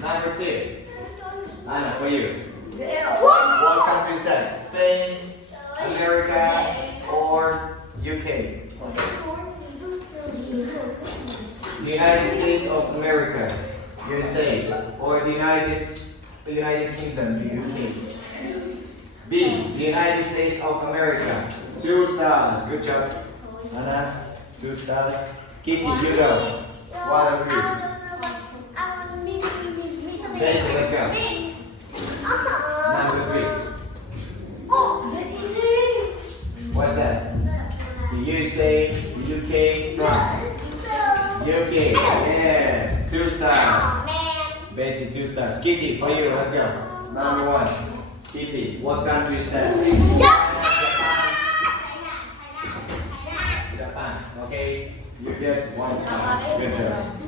Number 2. Anna, for you. What? What country is that? Spain, America, or UK? The United States of America, USA, or the United Kingdom, the UK. B. The United States of America. 2 stars. Good job. Anna, 2 stars. Kitty, you go. 1 or 3. Daisy, let's go. Number 3. What's that? The USA, the UK, France. UK, yes. 2 stars. Betty, 2 stars. Kitty, for you, let's go. Number 1. Kitty, what country is that? Japan. Okay, you get 1 star. Good job.